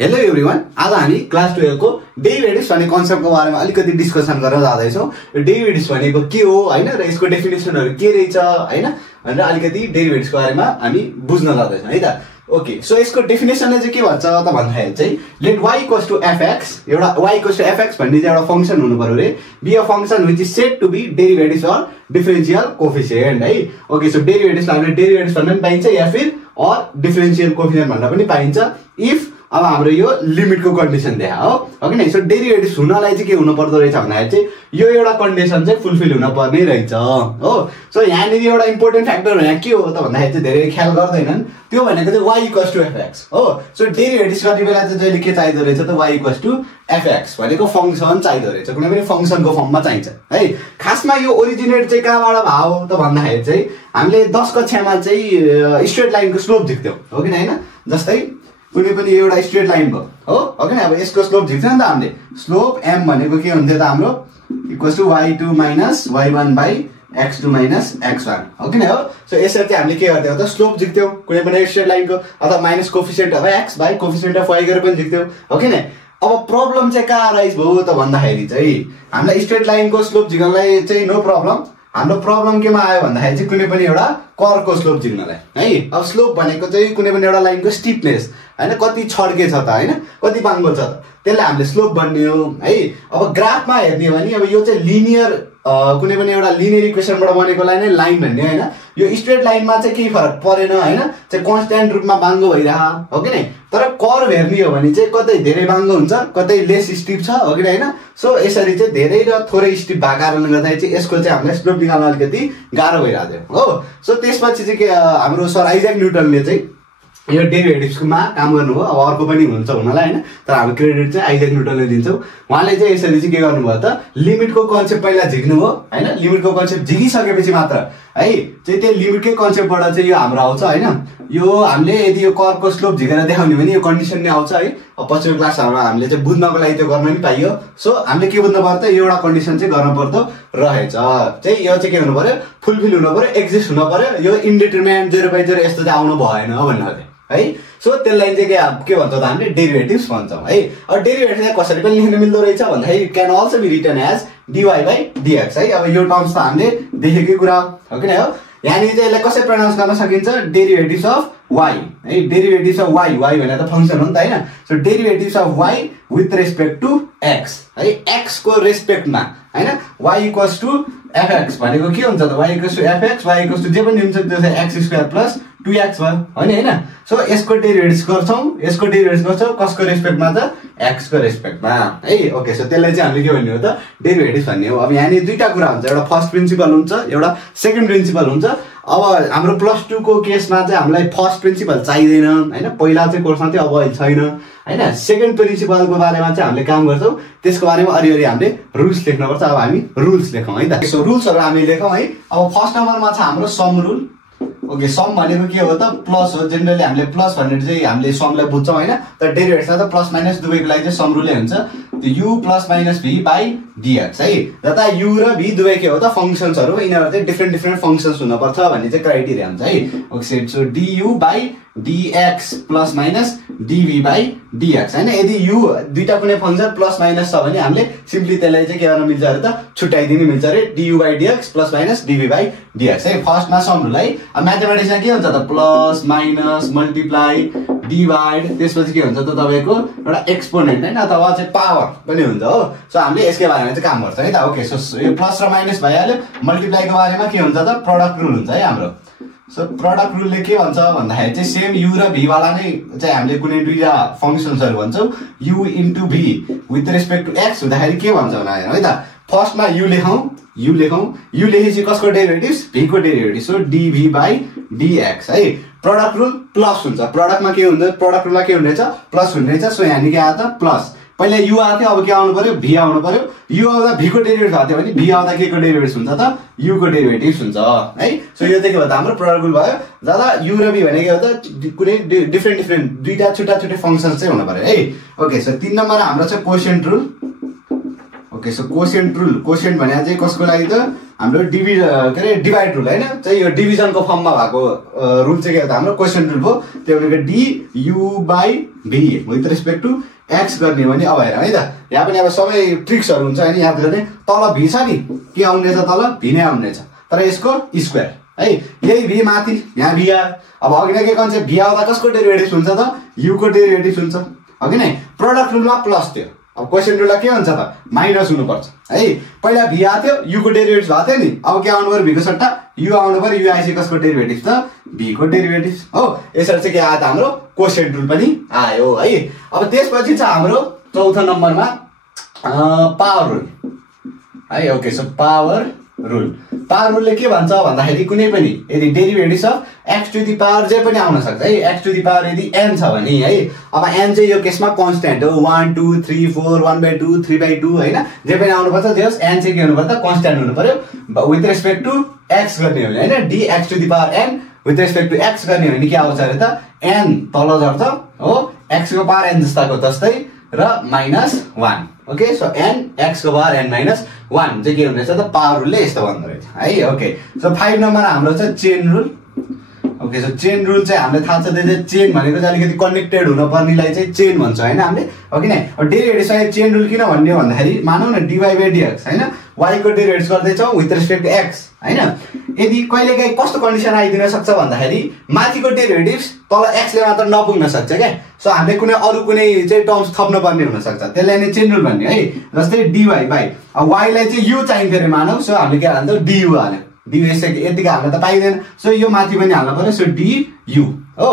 Hello everyone, आज हामी class 12 को डेरिभेटिभ्स भन्ने कन्सेप्टको बारेमा अलिकति डिस्कसन गर्न जाँदैछौँ। डेरिभेटिभ्स भनेको के हो हैन र यसको डेफिनेसनहरु के रहेछ हैन भनेर अलिकति डेरिभेटिभ्सको बारेमा हामी बुझ्न जाँदैछौँ है त। ओके, सो यसको डेफिनेसनले चाहिँ के भन्छ त भन्दाखेरि चाहिँ let y equals to fx, एउटा y इक्वल्स टु fx भन्ने चाहिँ एउटा फंक्सन हुनु पर्यो रे, be a function which is said to be derivatives or differential coefficient है। ओके, सो डेरिभेटिभ्स हामीले डेरिभेटिभ्स भन्न पनि पाइन्छ या फिर अर डिफरेंशियल कोएफिशिएंट भन्न पनि पाइन्छ इफ अब हाम्रो यो लिमिटको कन्डिसन देखा हो ओके नि। सो डेरिभेटिभ्स हुनलाई चाहिँ के हुनु पर्दो रहेछ भन्दाखेरि चाहिँ यो एउटा कन्डिसन चाहिँ फुलफिल हुन पर्ने रहेछ हो। सो यहाँनिर एउटा इम्पोर्टेन्ट फ्याक्टर यहाँ के हो त भन्दाखेरि चाहिँ धेरै ख्याल गर्दैनन्, त्यो भनेको चाहिँ y इक्वल्स टु fx हो। सो डेरिभेटिभ्स गर्ने बेला चाहिँ जहिले के चाहिदो रहेछ त y इक्वल्स टु fx भनेको फंक्सन चाहिदो रहेछ, कुनै पनि फंक्सनको फर्ममा चाहिन्छ है। खासमा यो ओरिजिनेट चाहिँ कहाँबाट भयो त भन्दाखेरि चाहिँ हामीले 10 कक्षामा चाहिँ स्ट्रेट लाइनको स्लोप झिक्थ्यौ हो कि हैन। जस्तै कुनै पनि एउटा स्ट्रेट लाइन भयो हो ओके नि, अब यसको स्लोप झिक्छ नि त हामीले, स्लोप m भनेको के हुन्थ्यो त हाम्रो equals to y2 minus y1 by x2 minus x1 हो कि न हो। सो यसरी चाहिँ हामीले के गर्थ्यौ त स्लोप झिक्थ्यौ कुनै पनि स्ट्रेट लाइनको, अथवा minus coefficient of x by coefficient of y गरेर पनि झिक्थ्यौ हो कि न। अब प्रब्लम चाहिँ कहाँ राइज भयो त भन्दाखेरि चाहिँ हामीलाई स्ट्रेट लाइनको स्लोप झिक्नलाई चाहिँ नो प्रब्लम, हाम्रो प्रब्लम केमा आयो भन्दाखेरि चाहिँ कुनै पनि एउटा कर्वको स्लोप झिक्नलाई है। अब स्लोप भनेको चाहिँ कुनै पनि एउटा लाइनको स्टिफनेस हैन, कति छड्के छ त हैन, कति बाङ्गो छ त, त्यसलाई हामीले स्लोप भन्ने हो है। अब ग्राफमा हेर्ने हो भने अब यो चाहिँ लिनियर कुनै पनि एउटा लिनियर इक्वेसनबाट बनेकोलाई नै लाइन भन्ने हैन। यो स्ट्रेट लाइनमा चाहिँ केही फरक परेन हैन, चाहिँ कन्स्ट्यान्ट रूपमा बाङ्गो भइरहा हो कि नै। तर कर्व हेर्ने हो भने चाहिँ कतै धेरै बाङ्गो हुन्छ, कतै लेस स्टिफ छ हो कि हैन। सो यसरी चाहिँ धेरै र थोरै स्टिफ भएको कारणले गर्दाखेरि चाहिँ यसको चाहिँ हामीलाई स्लोप निकाल्न अलिकति गाह्रो भइरहेको थियो हो। सो त्यसपछि चाहिँ के हाम्रो सर आइज्याक न्युटनले चाहिँ यो डेरिभेटिभ्समा काम गर्नुभयो। अब अर्को पनि हुन्छ हुनलाई हैन, तर हामी क्रेडिट चाहिँ आइज्याक न्युटनले दिन्छौँ। उहाँले चाहिँ यसरी चाहिँ के गर्नुभयो त लिमिटको कन्सेप्ट पहिला झिक्नु हो हैन, लिमिटको कन्सेप्ट झिकिसकेपछि मात्र है चाहिँ त्यो लिमिटकै कन्सेप्टबाट चाहिँ यो हाम्रो आउँछ हैन। यो हामीले यदि यो कर्वको स्लोप झिकेर देखाउने भने यो कन्डिसन नै आउँछ है। अब पछिल्लो क्लासहरुमा हामीले चाहिँ बुझ्नको लागि त्यो गर्न पनि पाइयो। सो हामीले के बुझ्नु पर्यो त एउटा कन्डिसन चाहिँ गर्न पर्दो रहेछ, चाहिँ यो चाहिँ के हुनु पर्यो फुलफिल हुनु पर्यो, एक्जिस्ट हुनु पर्यो, यो इन्डिटरमिनेट 0/0 यस्तो चाहिँ आउनु भएन भन्नु है। सो त्यसलाई चाहिँ के भन्छ त हामीले डेरिभेटिभ्स भन्छौँ है। अब डेरिभेटिभ चाहिँ कसरी पनि लेख्न मिल्दो रहेछ भन्दाखेरि can also be written as dy by dx है। अब यो टर्म्स त हामीले देखेकै कुरा हो कि नै हो। यहाँनिर चाहिँ यसलाई कसरी प्रोनाउन्स गर्न सकिन्छ डेरिभेटिभ्स अफ y है, डेरिभेटिभ्स अफ y, y भनेर त फंक्सन हो नि त हैन। So derivatives of y with respect to x है, x को रेस्पेक्टमा हैन। y इक्वल्स टु fx भनेको के हुन्छ त y equals to fx, y equals to जे पनि हुन्छ त्यो चाहिँ x स्क्वायर प्लस 2x भयो हैन। सो यसको डेरिभेटिभ्स गर्छौं, यसको डेरिभेटिभ्स गर्छौं कसको रेस्पेक्टमा त x को रेस्पेक्टमा है। ओके, सो त्यसलाई चाहिँ हामीले के भन्ने हो त डेरिभेटिभ्स भन्ने हो। अब यहाँनिर दुईटा कुरा हुन्छ, एउटा फर्स्ट प्रिन्सिपल हुन्छ, एउटा सेकेन्ड प्रिन्सिपल हुन्छ। अब हाम्रो +2 को केसमा चाहिँ हामीलाई फर्स्ट प्रिन्सिपल चाहिदैन हैन, पहिला चाहिँ कोर्समा थियो अब अहिले छैन हैन। सेकेन्ड प्रिन्सिपलको बारेमा चाहिँ हामीले काम गर्छौं, त्यसको बारेमा अलिअलि हामीले रुल्स लेख्नुपर्छ। अब हामी रुल्स लेखौँ है त। सो रुल्सहरु हामी लेखौँ है। अब फर्स्ट नम्बरमा छ हाम्रो सम रुल। ओके, सम भनेको के हो त प्लस हो, जेनरली हामीले प्लस भनेर चाहिँ हामीले समलाई बुझ्छौँ हैन, तर डेरिभेटिभ्समा त प्लस माइनस दुवैको लागि चाहिँ सम रुलै हुन्छ। त्यो u plus minus v by dx है। जता u र v दुवै के हो त फंक्शन्सहरु, यिनीहरु चाहिँ डिफरेन्ट फंक्शन्स हुनुपर्छ भन्ने चाहिँ क्राइटेरिया हुन्छ है। Okay, so du by dx plus minus dv by dx हैन। यदि u दुईटा कुनै फंक्सन प्लस माइनस छ भने हामीले सिम्पली त्यसलाई चाहिँ के गर्न मिल्छ अरे त छुट्याइदिनु मिल्छ अरे, du by dx plus minus dv by dx है। फर्स्टमा सम रुल है। अब म्याथमेटिक्समा के हुन्छ त प्लस माइनस मल्टिप्लाई डिभाइड, त्यसपछि के हुन्छ त तपाईको एउटा एक्सपोनेन्ट हैन, अथवा चाहिँ पावर पनि हुन्छ हो। सो हामीले यसकै बारेमा चाहिँ काम गर्छौं है त। ओके, सो यो प्लस र माइनस भइहाल्यो। मल्टिप्लाईको बारेमा के हुन्छ त प्रोडक्ट रुल हुन्छ है हाम्रो। सो प्रोडक्ट रुलले के भन्छ भन्दाखेरि चाहिँ सेम u र v वाला नै चाहिँ हामीले कुनै दुईटा फंक्शन्सहरु भन्छौं, u into v with respect to x हुँदाखेरि के भन्छ भने है त फर्स्टमा u लेखौं, u लेखेपछि कसको डेरिभेटिभ्स v को derivative, so dv by dx है। प्रोडक्ट रुल प्लस हुन्छ, प्रोडक्टमा के हुन्छ, प्रोडक्ट रुलमा के हुनेछ प्लस हुनेछ। सो यहाँ के आयो त प्लस, पहिला u आएको थियो अब के आउनु पर्यो v आउनु पर्यो। u आउँदा v को डेरिभेटिभ आएको थियो भने v आउँदा के को डेरिभेटिभ हुन्छ त u को डेरिभेटिभ हुन्छ है। सो यो चाहिँ के भयो त हाम्रो प्रोडक्ट रुल भयो। जता u र v भनेको हो त कुनै डिफरेन्ट दुईटा छुट्टा फंक्शन्स चाहिँ हुनु पर्यो है। ओके, सो 3 नम्बरमा हाम्रो छ कोशेन्ट रुल। ओके, सो कोशेन्ट रुल, कोशेन्ट भने चाहिँ कसको लागि त हाम्रो डिभाइड रुल हैन चाहिँ यो डिभिजनको फर्ममा भएको रुल चाहिँ के हो त हाम्रो क्वेसन रुल हो त्यो भनेको du/v with respect to x गर्ने हो भने अब हेर है त यहाँ पनि अब सबै ट्रिक्सहरु हुन्छ हैन याद गर्ने तल v छ नि के आउने छ तल v नै आउने छ तर यसको स्क्वायर है यही v माथि यहाँ v अब अघि नै के कन्सेप्ट v आउँदा कसको डेरिभेटिभ हुन्छ त u को डेरिभेटिभ हुन्छ अघि नै प्रोडक्ट रुलमा प्लस थियो अब क्वेसन रुलमा के हुन्छ त माइनस हुनु पर्छ है पहिला v आथ्यो u को डेरिभेटिभ भएको थियो नि अब के आउनु पर्यो v को सट्टा u आउनु पर्यो u आइसके कसको डेरिभेटिभ त v को डेरिभेटिभ हो यसरी चाहिँ के आयो त हाम्रो क्वेसन रुल पनि आयो है अब त्यसपछि चाहिँ हाम्रो चौथो नम्बरमा पावर रुल है ओके सो पावर रुलले के भन्छ भन्दाखेरि कुनै पनि यदि derivative of x to the power जे पनि आउन सक्छ है x टु द पावर यदि n छ भने है अब n चाहिँ यो केसमा कन्स्ट्यान्ट हो 1 2 3 4 1/2 3/2 हैन जे पनि आउनु पर्छ त्यस n चाहिँ के हुनु पर्छ कन्स्ट्यान्ट हुनु पर्यो विथ रेस्पेक्ट टु x गर्ने हो भने हैन dx to the power n with respect to x गर्ने हो भने के आउँछ अरे त n तल झर्छ हो x को पावर n जस्ताको जस्तै र -1 ओके सो n x को पावर n -1 चाहिँ के हुनेछ त पावर रुलले यस्तो भन्दो रहेछ है ओके सो 5 नम्बर हाम्रो छ chain rule okay so chain rule चाहिँ हामीले थाहा छ त्यो चेन भनेको चाहिँ अलिकति कनेक्टेड हुन पर्नेलाई चाहिँ चेन भन्छ हैन हामीले ओके नै डेरिभेटिभ चाहिँ चेन रुल किन भन्ने भन्दाखेरि मानौ न dy/dx हैन y को डेरिभेटिभ गर्दै छौ विथ रेस्पेक्ट टु x हैन यदि कहिलेकाहीँ कस्तो कन्डिसन आइदिन सक्छ भन्दाखेरि माथिको डेरिभेटिभ तल x ले मात्र नपुग्न सक्छ के सो हामीले कुनै अरु कुनै चाहिँ टर्म्स थप्न पर्ने हुन सक्छ त्यसलाई नै चेन रुल भन्ने है जस्तै dy बाइ y लाई चाहिँ u चाहिन्थ्यो रे मानौ सो हामीले के हाल्छौं du हाल्यो du यतिकै हाल्न त पाइदैन सो यो माथि पनि हाल्न पर्यो सो du हो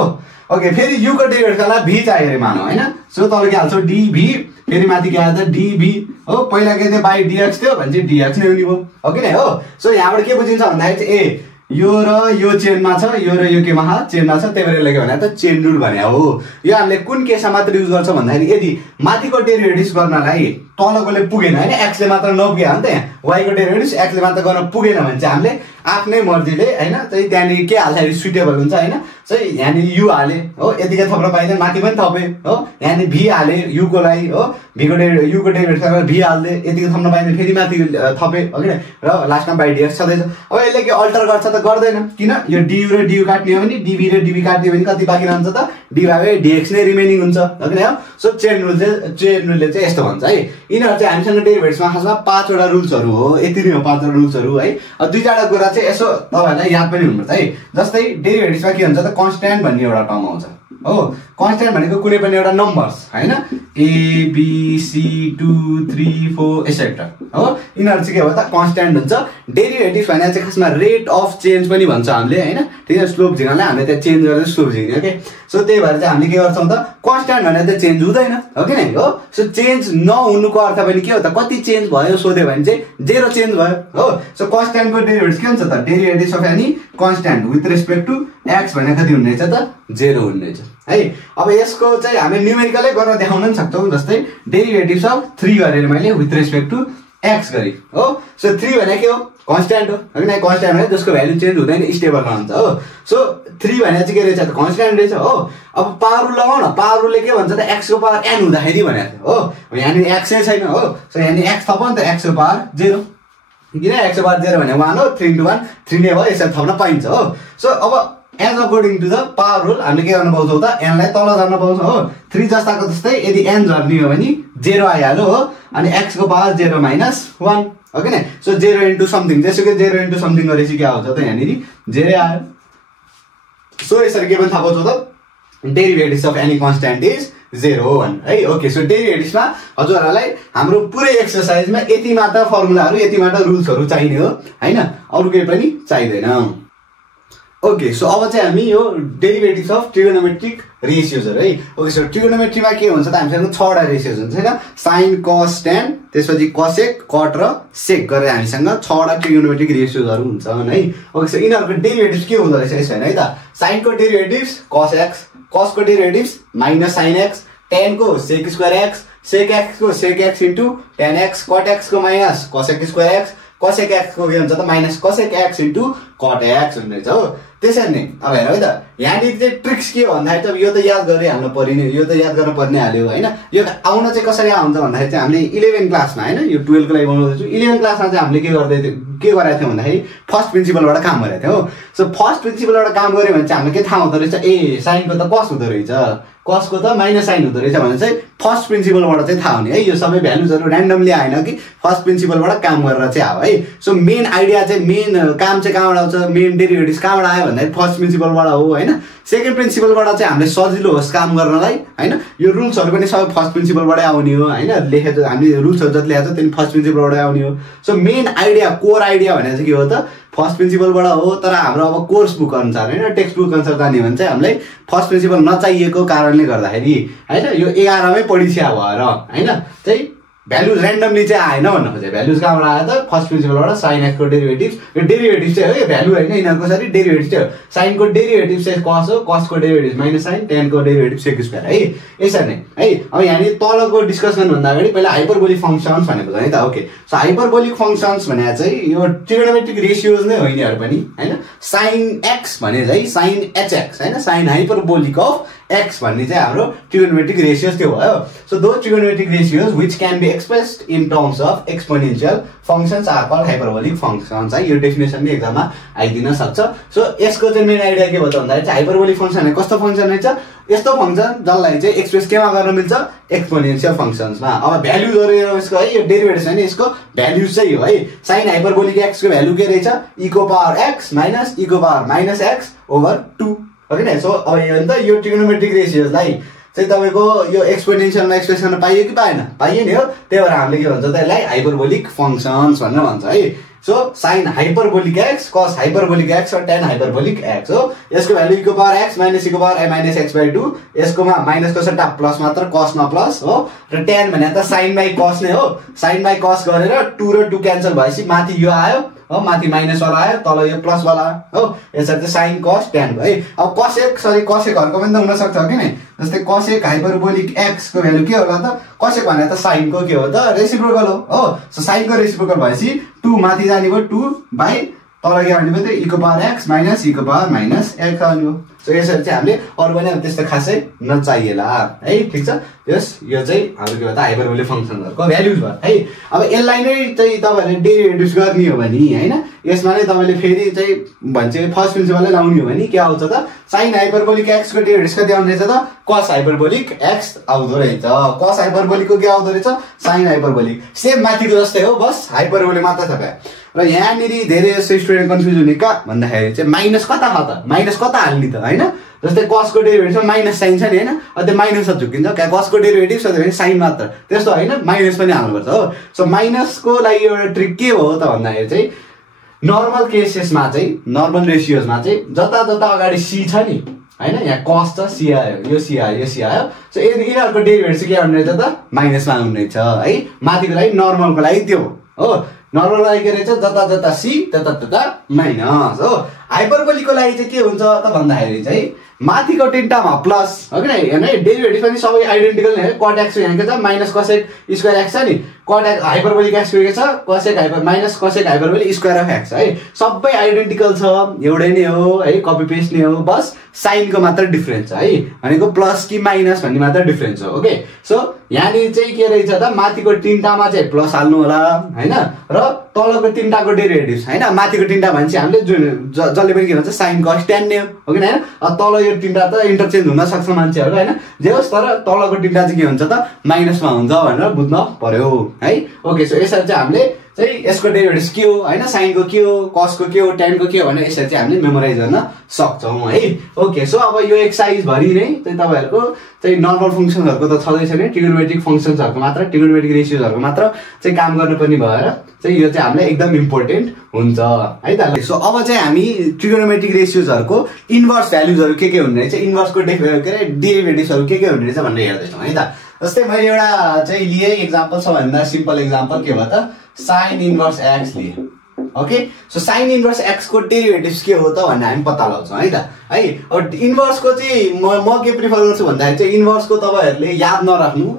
ओके फेरि u को डेरिभेटिभलाई v चाहियो रे मानौ हैन सो तल के हाल्छौ dv फेरि माथि के आयो त dv हो पहिला के थियो बाइ dx थियो भने चाहिँ dx नै हुने भयो ओके नै हो सो यहाँबाट के बुझिन्छ भन्दाखेरि चाहिँ ए यो र यो चेनमा छ यो र यो केमा चेनमा छ त्यही भएर के भने त चेन रुल भने हो यो हामीले कुन केसमा मात्र युज गर्छ भन्दाखेरि यदि माथिको डेरिभेटिभ गर्नलाई तलकोले पुगेन हैन x ले मात्र नपुगे हो नि त यहाँ y को डेरिभेटिभ x ले मात्र गर्न पुगेन भने चाहिँ हामीले आफ्नै मर्जीले हैन चाहिँ त्यहाँनिर के हाल्दाखेरि सुटेबल हुन्छ हैन चाहिँ यहाँनिर u हाले हो यतिकै थप्न पाइदैन माथि पनि थपे हो यहाँनिर v हाले u को लागि हो v को डेरिभेटिभ u को डेरिभेटिभ v हाल्दै यतिकै थप्न पाइदैन फेरि माथि थपे ओके र लास्टमा बाइ dx छदैछ अब यसले के अल्टर गर्छ त गर्दैन किन यो du र du काट्ने हो भने dv र dv काट्ने हो भने कति बाँकी रहन्छ त dy/dx नै रिमेनिङ हुन्छ ओके हो सो चेन रुलले चाहिँ यस्तो भन्छ है यिनीहरु चाहिँ हामीसँग डेरिभेटिभ्समा खासमा 5 वटा रुल्सहरु हो यति नै हो 5 वटा रुल्सहरु है अब दुई चारवटा कुरा चाहिँ यसो तपाईहरुलाई याद पनि हुनुपर्छ है जस्तै डेरिभेटिभ्समा के हुन्छ त कन्स्ट्यान्ट भन्ने एउटा टर्म आउँछ हो कन्स्ट्यान्ट भनेको कुनै पनि एउटा नम्बर्स हैन a b c 2 3 4 एसेट्रा हो यिनीहरु चाहिँ के हो त कन्स्ट्यान्ट हुन्छ डेरिभेटिभ भने चाहिँ खासमा रेट अफ चेन्ज पनि भन्छ हामीले हैन ठीक छ स्लोप झिक्नलाई हामीले त्यहाँ चेन्ज गरेर स्लोप झिक्ने ओके सो त्यही भएर चाहिँ हामीले के गर्छौं त कन्स्ट्यान्ट भने त चेन्ज हुँदैन हो कि नै हो सो चेन्ज नहुनुको अर्थ पनि के हो त कति चेन्ज भयो सोध्यो भने चाहिँ जेरो चेन्ज भयो हो सो कन्स्ट्यान्टको डेरिभेटिभ के हुन्छ त derivative of any constant with respect to x भने कति हुनेछ त जेरो हुनेछ है अब यसको चाहिँ हामी न्यूमेरिकलै गर्न देखाउन पनि सक्छौं जस्तै डेरिभेटिभ अफ 3 गरेर मैले विथ रेस्पेक्ट टु x गरे हो सो 3 भने के हो कन्स्ट्यान्ट हो हैन कन्स्ट्यान्ट भने जसको भ्यालु चेन्ज हुँदैन स्टेबल रहन्छ हो सो 3 भने चाहिँ के रहेछ त कन्स्ट्यान्ट रहेछ हो अब पावर रुल लगाउन पावर रुलले के भन्छ त x को पावर n हुँदाखेरि भनेको हो यहाँ नि x नै छैन हो सो यहाँ नि x थप नि त x को पावर 0 किन x को पावर 0 भने 1 हो 3 into 1 3 नै भयो यसरी थप्न पाइन्छ हो सो अब as according to the power rule हामीले के गर्न पाउँछौं त n लाई तल झर्न पाउँछौं हो 3 जस्ताको जस्तै यदि n झर्ने हो भने 0 आइहाल्यो हो अनि x को पावर 0 - 1 ओके नै सो 0 into something त्यसैले 0 into something गरेपछि के आउँछ त यहाँ नि 0 आयो सो यसरी के पनि थाहा पाउँछौ त derivative of any constant is 0 है ओके सो डेरिभेटिभ्समा हजुरहरुलाई हाम्रो पुरै एक्सरसाइजमा यति मात्र फर्मुलाहरु यति मात्र रुल्सहरु चाहिने हो हैन अरु केही पनि चाहिदैन ओके सो अब चाहिँ हामी यो डेरिभेटिभ्स अफ ट्रिगोनोमेट्रिक रेशियोजहरु है ओके सो ट्रिगोनोमेट्रीमा के हुन्छ त हामीसँग 6 वटा रेशियोज हुन्छ हैन sin cos tan त्यसपछि cosec cot र sec गरेर हामीसँग 6 वटा ट्रिगोनोमेट्रिक रेशियोजहरु हुन्छन् है ओके सो यिनीहरुको डेरिभेटिभ्स के हुँदो रहेछ यसो हैन है त sin को डेरिभेटिभ्स cos x cos को डेरिभेटिभ्स -sin x tan को sec square x sec x को sec x into tan x cot x को cosec square x cosec x को के हुन्छ त -cosec x into cot x हुनेछ हो त्यसरी नै अब हेर है त यहाँनिर चाहिँ ट्रिक्स के हो भन्दाखेरि चाहिँ यो त याद गरिहाल्नु पर्ने यो त याद गर्न पर्ने हाल्यो होइन यो आउन चाहिँ कसरी आउँछ भन्दाखेरि चाहिँ हामीले 11 क्लासमा होइन यो 12 को लागि बनाउँदैछु 11 क्लासमा चाहिँ हामीले के गरेको थियौँ भन्दाखेरि फर्स्ट प्रिन्सिपलबाट काम गरेको थियौँ सो फर्स्ट प्रिन्सिपलबाट काम गऱ्यो भने चाहिँ हामीलाई के थाहा हुँदो रहेछ ए साइनको त कस हुँदो रहेछ कसको त माइनस साइन हुँदो रहेछ भने चाहिँ फर्स्ट प्रिन्सिपलबाट चाहिँ थाहा हुने है यो सबै भ्यालुजहरू ऱ्यान्डमली आएन कि फर्स्ट प्रिन्सिपलबाट काम गरेर चाहिँ आयो है सो मेन आइडिया चाहिँ मेन काम चाहिँ कहाँबाट आउँछ मेन डेरिभेटिभ्स कहाँबाट आयो भन्दाखेरि फर्स्ट प्रिन्सिपलबाट हो होइन सेकेन्ड प्रिन्सिपलबाट चाहिँ हामीले सजिलो होस् काम गर्नलाई होइन यो रुल्सहरू पनि सबै फर्स्ट प्रिन्सिपलबाटै आउने हो होइन लेखेको हामीले रुल्सहरू जति ल्याएको छ त्यो फर्स्ट प्रिन्सिपलबाटै आउने हो so main idea core idea भनेर चाहिँ के हो त फर्स्ट प्रिन्सिपलबाट हो तर हाम्रो अब कोर्स बुक अनुसार होइन टेक्स्ट बुक अनुसार जाने भने चाहिँ हामीलाई फर्स्ट प्रिन्सिपल नचाहिएको कारणले गर्दाखेरि होइन यो 11मै पढिसिया भएर होइन चाहिँ भ्यालुज ऱ्यान्डमली चाहिँ आएन भन्नु खोजेँ भ्यालुज कहाँबाट आयो त फर्स्ट प्रिन्सिपलबाट साइन एक्सको डेरिभेटिभ्स यो डेरिभेटिभ चाहिँ हो यो भ्यालु होइन यिनीहरूको सरी डेरिभेटिभ चाहिँ हो साइनको डेरिभेटिभ चाहिँ कस हो कसको डेरिभेटिभ माइनस साइन टेनको डेरिभेटिभ सेक स्क्वायर है यसरी नै है अब यहाँनिर तलको डिस्कस गर्नुभन्दा अगाडि पहिला हाइपरबोलिक फङ्सन्स भनेको छ है त ओके सो हाइपरबोलिक फङ्सन्स भने चाहिँ यो ट्रिगोनोमेट्रिक रेसियोज नै हो यिनीहरू पनि होइन साइन एक्स भने चाहिँ साइन एचएक्स होइन साइन हाइपरबोलिक अफ एक्स भन्ने चाहिँ हाम्रो ट्रिगोनोमेट्रिक रेसियोज त्यो भयो so the trigonometric ratios which can be expressed in terms of exponential functions are called hyperbolic functions है यो डेफिनेसन पनि एक्जाममा आइदिन सक्छ सो यसको चाहिँ मेन आइडिया के भयो त भन्दाखेरि चाहिँ हाइपरबोलिक फंक्सन कस्तो फंक्सन रहेछ यस्तो फंक्सन जसलाई चाहिँ एक्सप्रेस केमा गर्न मिल्छ एक्सपोनेन्शियल फंक्शन्समा अब भ्यालुजहरु यसको है यो डेरिभेटिभ हैन यसको भ्यालुज चाहिँ हो है sin हाइपरबोलिक x को भ्यालु के रहेछ e को पावर x माइनस e को पावर माइनस x ओभर 2 हो किन सो अब यो नि त यो ट्रिगोनोमेट्रिक रेशियोजलाई चाहिँ तपाईको यो एक्सपोनेन्शियलमा एक्सप्रेस गर्न पाइयो कि पाएन पाइयो नि हो त्यही भएर हामीले के भन्छ त यसलाई हाइपरबोलिक फंक्शन्स भनेर भन्छ है so sin hyperbolic x cos hyperbolic x और tan हाइपरबोलिक x हो यसको भ्यालु e को पावर x माइनस e को पावर माइनस x/2 यसकोमा माइनस को सट्टा प्लस मात्र cos मा प्लस हो र tan भने त sin बाइ cos नै हो sin बाइ cos गरेर 2 र 2 क्यान्सल भएपछि माथि यो आयो हो माथि माइनस वाला आयो तल यो प्लस वाला हो यसरी चाहिँ sin cos tan भयो है अब cos x sorry cos x हरुको पनि त हुन सक्छ कि नै जस्तै cos x हाइपरबोलिक x को भ्यालु के होला त cos x भने त sin को के हो त रेसिप्रोकल हो सो sin को रेसिप्रोकल भएपछि 2 माथि जाने भयो 2 बाइ तल के आउने भयो त e को पावर x माइनस e को पावर माइनस x आउने भयो सो यसरी चाहिँ हामीले अरु पनि त्यस्तो खासै नचाहिएला है ठीक छ यस यो चाहिँ हाम्रो के हो त हाइपरबोलिक फंक्शनहरुको भ्यालुज भयो है अब यसलाई नै चाहिँ तपाईहरुले डेरिभेटिभ्स गर्ने हो भने हैन यसमा नै तपाईले फेरि चाहिँ भन्छ फर्स्ट प्रिन्सिपलले लाउने हो भने के आउँछ त sin हाइपरबोलिक x को डेरिभेटिभ कति आउँछ त cos हाइपरबोलिक x आउँदो रहेछ cos हाइपरबोलिक को के आउँदो रहेछ sin हाइपरबोलिक सेम माथिको जस्तै हो बस हाइपरबोलिक मात्र छ र यहाँनिर धेरै जस्तो स्टुडेन्ट कन्फ्युज हुने का भन्दाखेरि चाहिँ माइनस कता माइनस कता हाल्ने त हैन जस्तै cos को डेरिभेटिभ माइनस साइन छ नि हैन त्यो माइनस झुकिन्छ क्या cos को डेरिभेटिभ छ भने साइन मात्र त्यस्तो हैन माइनस पनि हाल्नुपर्छ हो सो माइनस को लागि एउटा ट्रिक के हो त भन्दाखेरि चाहिँ नर्मल केसेसमा चाहिँ नर्मल रेशियोजमा चाहिँ जता जता अगाडि c छ नि हैन यहाँ cos छ c आयो यो c आयो यो c आयो सो यिनीहरुको डेरिभेटिभ चाहिँ के आउने रहेछ त माइनसमा आउने छ है माथिको लागि नर्मलको लागि त्यो हो नर्मल लागि के रहेछ जता जता c तता तता माइनस हो हाइपरबोलिकको लागि चाहिँ के हुन्छ त भन्दाखेरि चाहिँ माथिको तिनटामा प्लस हो कि हैन डेरिभेटिभ पनि सबै आइडेन्टिकल नै हो cot x यहाँ के छ minus cos x square x छ नि cot x हाइपरबोलिक x के छ cos x hyper minus cos x hyperbolic square of x है सबै आइडेन्टिकल छ एउटै नै हो है कपी पेस्ट नै हो बस साइन को मात्र डिफरेन्स छ है भनेको प्लस कि माइनस भन्ने मात्र डिफरेन्स हो ओके सो यहाँनिर चाहिँ के रहेछ त माथिको तिनटामा चाहिँ प्लस हाल्नु होला हैन र तलको तिनटाको डेरिभेटिभ्स हैन माथिको तिनटा भन्छ हामीले जसले पनि के भन्छ sin cos tan नै हो किन हैन तल यो तिनटा त इन्टरचेन्ज हुन सक्छ मान्छेहरु हैन जे होस् तर तलको तिनटा चाहिँ के हुन्छ त माइनसमा हुन्छ भनेर बुझ्न पर्यो है ओके सो यसरी चाहिँ हामीले चाहिँ यसको डेरिभेटिभ्स के हो हैन sin को के हो cos को के हो tan को के हो भनेर यसरी चाहिँ हामीले मेमोराइज गर्न सक्छौं है ओके सो अब यो एक्सरसाइज भरि नै चाहिँ तपाईहरुको चाहिँ नर्मल फंक्शनहरुको त छदै छ नि ट्रिगोनोमेट्रिक फंक्शन्सहरुको मात्र ट्रिगोनोमेट्रिक रेशियोजहरुको मात्र चाहिँ काम गर्नुपर्ने भएर चाहिँ यो चाहिँ हामीलाई एकदम इम्पोर्टेन्ट हुन्छ है त सो अब चाहिँ हामी ट्रिगोनोमेट्रिक रेशियोजहरुको इन्भर्स भ्यालुजहरु के हुने रहेछ इन्भर्सको डेरिभेटिभ्सहरु के हुने रहेछ भनेर हेर्दै छौं है त जस्तै मैले एउटा चाहिँ लिए एक्जाम्पल सबभन्दा सिम्पल एक्जाम्पल के भयो त sin इन्भर्स x लिए okay so sine inverse x को डेरिभेटिभ्स के हो त भन्ने हामी पत्ता लगाउँछौँ है त है। अब इन्भर्सको चाहिँ म के प्रिफर गर्छु भन्दाखेरि चाहिँ इन्भर्सको तपाईँहरूले याद नराख्नु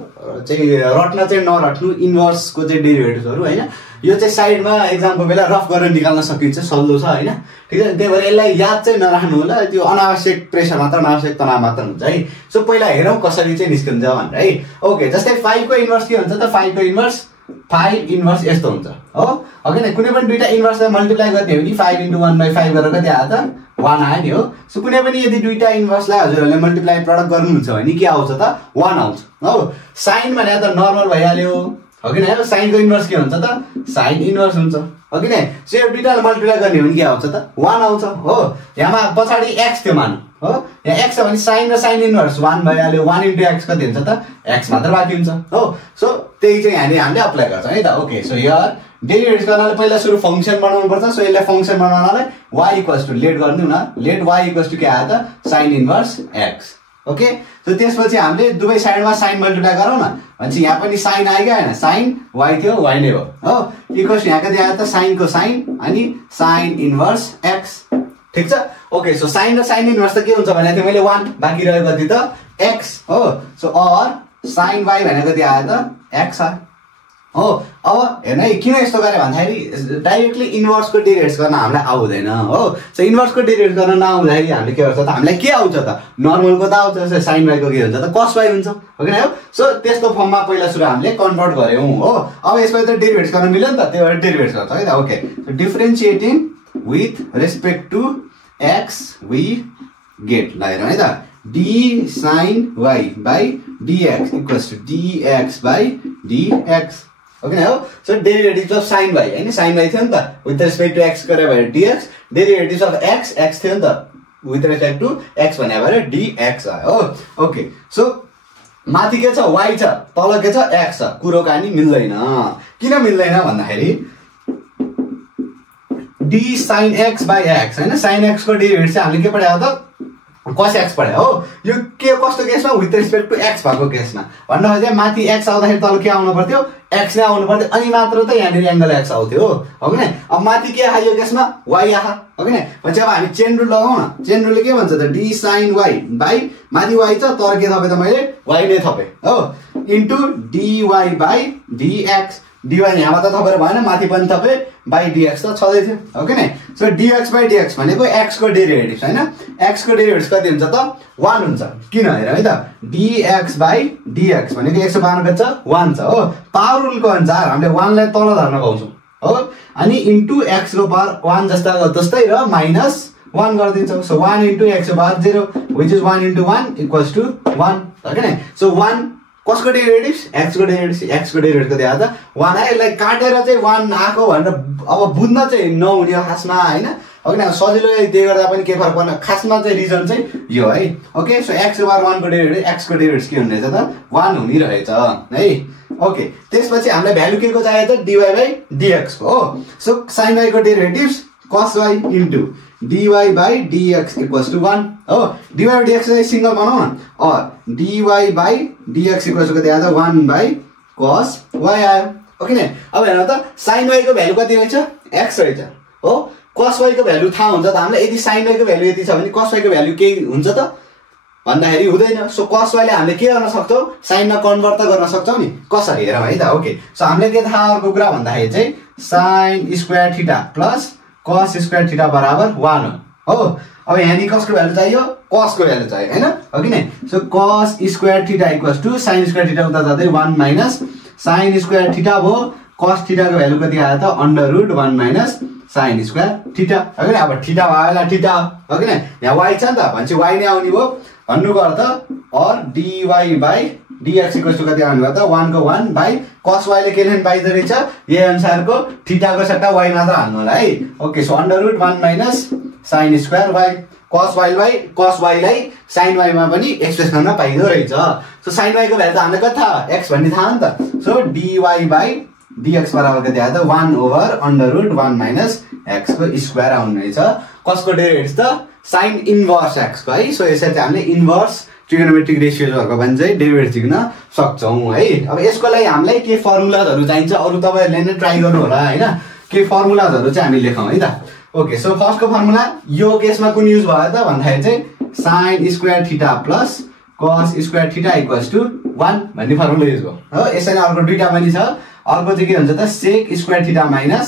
चाहिँ रट्न चाहिँ नरट्नु इन्भर्सको चाहिँ डेरिभेटिभ्सहरू होइन। यो चाहिँ साइडमा एक्जामको बेला रफ गरेर निकाल्न सकिन्छ, सल्लो छ होइन, ठिक छ। त्यही भएर यसलाई याद चाहिँ नराख्नु होला, त्यो अनावश्यक प्रेसर मात्र अनावश्यक तनाव मात्र हुन्छ है। सो पहिला हेरौँ कसरी चाहिँ निस्किन्छ भनेर है। ओके जस्तै 5 को इन्भर्स के हुन्छ त 5 को इन्भर्स 5 इन्भर्स यस्तो हुन्छ हो अघि कुनै पनि दुईटा इन्भर्सलाई मल्टिप्लाई गर्ने हो नि 5 × 1/5 गरेर कति आयो त 1 आयो नि हो। सो कुनै पनि यदि दुईटा इन्भर्सलाई हजुरहरूले मल्टिप्लाई प्रडक्ट गर्नुहुन्छ भने के आउँछ त 1 आउँछ हो। साइन भने त नर्मल भइहाल्यो हो कि न। साइनको इन्भर्स के हुन्छ त साइन इन्भर्स हुन्छ हो कि न। सो यो दुईटालाई मल्टिप्लाई गर्ने हो भने के आउँछ त 1 आउँछ हो। यहाँ पछाडि एक्स थियो मानु हो, यहाँ एक्स छ भने साइन र साइन इन्भर्स 1 भइहाल्यो। 1 × एक्स कति हुन्छ त एक्स मात्र बाँकी हुन्छ हो। सो त्यही चाहिँ हामीले अप्लाई गर्छौँ है त। ओके सो यहाँ डेरिभेटिभ गर्नाले पहिला सुरु फङ्सन बनाउनु पर्छ। सो यसलाई फङ्सन बनाउनलाई y इक्वल्स टु लेट गरिदिउँ न, लेट y इक्वल्स टु के आयो त sine inverse x. Okay so त्यसपछि हामीले दुवै साइडमा साइन मल्टिप्लाई गरौँ न भनेपछि यहाँ पनि साइन आयो क्या होइन, साइन y थियो y नै हो इक्वल्स यहाँ कति आयो त साइनको साइन अनि साइन इन्भर्स एक्स, ठिक छ। ओके सो साइन र साइन इन्भर्स त के हुन्छ भने मैले 1 बाँकी रह्यो कति त एक्स हो। सो अर साइन y भनेको कति आयो त एक्स आयो हो। अब हेर्नु है किन यस्तो गरे भन्दाखेरि डाइरेक्टली इन्भर्सको डेरिभेटिभ्स गर्न हामीलाई आउँदैन हो। सो इन्भर्सको डेरिभेटिभ गर्न नआउँदाखेरि हामीले के गर्छ त हामीलाई के आउँछ त नर्मलको त आउँछ, जस्तै साइन वाईको के हुन्छ त कस वाई हुन्छ हो कि न हो। सो त्यस्तो फर्ममा पहिला सुरु हामीले कन्भर्ट गऱ्यौँ हो। अब यसमा त डेरिभेटिभ्स गर्न मिल्यो नि त, त्यही भएर डेरिभेटिभ्स गर्छ है त। Okay so differentiating with respect to x we get ल है त d sine y by dx equals to dx by dx हो कि न हो। So derivatives of sine y होइन, साइन वाई थियो नि त विथ रेस्पेक्ट टु एक्स गरे भएर dx, derivatives of x x थियो नि त विथ रेस्पेक्ट टु एक्स भने भएर डिएक्स आयो हो। ओके सो माथि के छ वाई छ, तल के छ एक्स छ, कुरो कहानी मिल्दैन। किन मिल्दैन भन्दाखेरि D sine x by x होइन, साइन एक्सको डेरिभेटिभ चाहिँ हामीले के पढायो त कस एक्स पढायो हो। यो के कस्तो केसमा विथ रेस्पेक्ट टु एक्स भएको केसमा भन्नु खोजे माथि एक्स आउँदाखेरि तल के आउनु पर्थ्यो एक्स नै आउनु पर्थ्यो अनि मात्र त यहाँनिर एङ्गल एक्स आउँथ्यो हो कि न। अब माथि के आयो यो केसमा वाई आहा हो कि न। भनेपछि अब हामी चेन रुल लगाउँ न, चेन रुलले के भन्छ त डी साइन वाई बाई माथि वाई छ तर के थपेँ त मैले वाई नै थपेँ हो into dy by dx. Dy यहाँ मात्र थपेर भएन माथि पनि थपेँ बाई डिएक्स त छँदै थियो हो कि न। सो डिएक्स बाई डिएक्स भनेको एक्सको डेरिभेटिभ्स होइन, एक्सको डेरिभेटिभ्स कति हुन्छ त 1 हुन्छ। किन हेर है त डिएक्स बाई डिएक्स भनेको 152 छ 1 छ हो। पावर रुलको अनुसार हामीले 1 लाई तल झर्न पाउँछौँ हो अनि इन्टु एक्सको पावर 1 जस्तै र माइनस 1 गरिदिन्छौँ। सो 1 इन्टु एक्सको power 0 which is 1 into 1 equals to 1 हो कि न। सो 1 कसको डेरिभेटिभ्स एक्सको डेरिभेटिभ्स, एक्सको डेरिभेटिभ कति आयो त 1 आयो। यसलाई काटेर चाहिँ 1 आएको भनेर अब बुझ्न चाहिँ नहुने खासमा होइन हो कि न। सजिलो दिए गर्दा पनि के फरक पर्न, खासमा चाहिँ रिजन चाहिँ यो है। ओके सो एक्सको पावर 1 को डेरिभेटिभ एक्सको डेरिभेटिभ्स के हुने रहेछ त 1 हुने रहेछ है। ओके त्यसपछि हामीलाई भ्यालु के को चाहियो त डिवाई बाई डिएक्स हो। सो साइन वाईको derivatives cos y into dy by dx equals to 1 हो। डिवाई बाई डिएक्स चाहिँ सिङ्गल बनाऊ न or dy by dx equals to कति आयो त 1 बाई कस वाई आयो हो कि न। अब हेर्नु त साइन वाईको भ्यालु कति रहेछ एक्स रहेछ हो। कस वाईको भ्यालु थाहा हुन्छ त हामीलाई, यदि साइन वाईको भ्यालु यति छ भने कस वाईको भ्यालु के हुन्छ त भन्दाखेरि हुँदैन। सो कस वाईले हामीले के गर्न सक्छौँ साइनमा कन्भर्ट त गर्न सक्छौँ नि, कसरी हेरौँ है त। ओके सो हामीले के थाहा अर्को कुरा भन्दाखेरि चाहिँ sign square theta plus cos square theta बराबर 1 हो। अब यहाँनिर कसको भ्यालु चाहियो कसको भ्यालु चाहियो होइन हो कि न। So cos square theta equals to sine square theta उता जाँदै 1 माइनस साइन स्क्वायर थीटा भयो। कस थीटाको भ्यालु कति आयो त √1 माइनस साइन स्क्वायर थीटा हो कि न। अब थीटा भयो थीटा हो कि न, यहाँ वाई छ नि त भनेपछि वाई नै आउने भयो भन्नुको अर्थ or dy by dx equals to कति आउनु भयो त 1 को 1 बाई कस वाईले के लेख्नु पाइँदो रहेछ यही अनुसारको थीटाको सट्टा वाई मात्र हाल्नु होला है। Okay so √1 minus sine square y cos वाईलाई साइन वाईमा पनि एक्सप्रेस गर्न पाइँदो रहेछ। सो साइन वाईको भ्यालु त हामीलाई कति थाहा एक्स भन्ने थाहा नि त। सो डिवाई बाई डिएक्स बराबर कति आयो त 1 ओभर √1 माइनस एक्सको स्क्वायर आउनु रहेछ। कसको डेरिभेटिभ त साइन इन्भर्स एक्सको है। सो यसरी चाहिँ हामीले इन्भर्स ट्रिगोनोमेट्रिक रेसियोजहरूको पनि चाहिँ डेरिभेटिभ सिक्न सक्छौँ है। अब यसको लागि हामीलाई के फर्मुलाहरू चाहिन्छ अरू तपाईँहरूले नै ट्राई गर्नु होला होइन। के फर्मुलाजहरु चाहिँ हामी लेखौं है त। ओके सो फर्स्टको फर्मुला यो केसमा कुन युज भयो त भन्दाखेरि चाहिँ sin square theta plus cos square theta equals to 1 भन्ने फर्मुला युज भयो हो। यसैले अर्को दुईटा पनि छ। अर्को चाहिँ के हुन्छ त sec square theta minus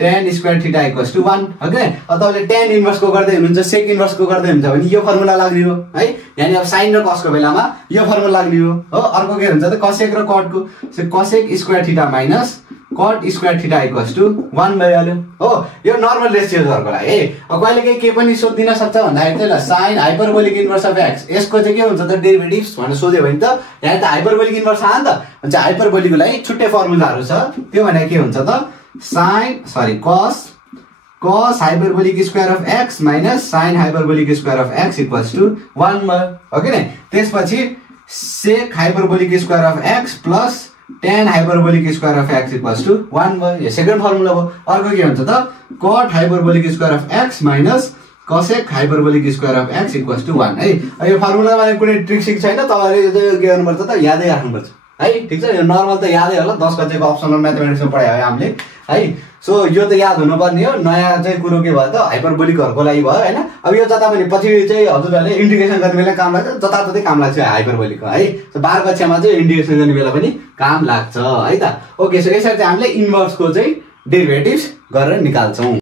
tan square theta equals to 1 okay. अब तपाईले tan इन्भर्स को गर्दै हुनुहुन्छ sec इन्भर्स को गर्दै हुन्छ भने यो फर्मुला लाग्ने हो है। यानी अब sin र cos को बेलामा यो फर्मुला लाग्ने हो। अर्को के हुन्छ त cosec र cot को cosec square theta minus cot square theta equals to 1 भइहाल्यो हो। यो नर्मल रेशियोजहरुको लागि है। अब कहिले के पनि सोधिन सक्छ भन्दाखेरि चाहिँ ल sin hyperbolic inverse of x यसको चाहिँ के हुन्छ त डेरिभेटिभ्स भनेर सोध्यो भने त यहाँ त हाइपरबोलिक इन्भर्स आयो नि त। हुन्छ हाइपरबोलिकको लागि छुट्टै फर्मुलाहरु छ। त्यो भने के हुन्छ त cos hyperbolic square of x minus sin hyperbolic square of x equals to 1 okay नि। त्यसपछि sec hyperbolic square of x plus tan hyperbolic square of x equals to 1 भयो। यो सेकेन्ड फर्मुला भयो। अर्को के हुन्छ त cot hyperbolic square of x minus cosec hyperbolic square of x equals to 1 है। यो फर्मुलामा कुनै ट्रिक सिक छैन। तपाईहरुले के गर्नुपर्छ त यादै राख्नुपर्छ है। ठीक छ। यो नर्मल त यादै होला 10 कक्षाको अप्सनल म्याथमेटिक्समा पढायो है हामीले है। सो यो त याद हुनुपर्ने हो। नयाँ चाहिँ कुरो के भयो त हाइपरबोलिकहरुको लागि भयो हैन। अब यो जता पनि पछि चाहिँ हजुरहरुले इन्टिग्रेसन गर्ने बेला काम लाग्छ जताततै काम लाग्छ हाइपरबोलिकको है। सो 12 कक्षामा चाहिँ इन्टिग्रेसन गर्ने बेला पनि काम लाग्छ है त। ओके सो यसरी चाहिँ हामीले इन्भर्सको चाहिँ डेरिभेटिभ्स गरेर निकाल्छौं।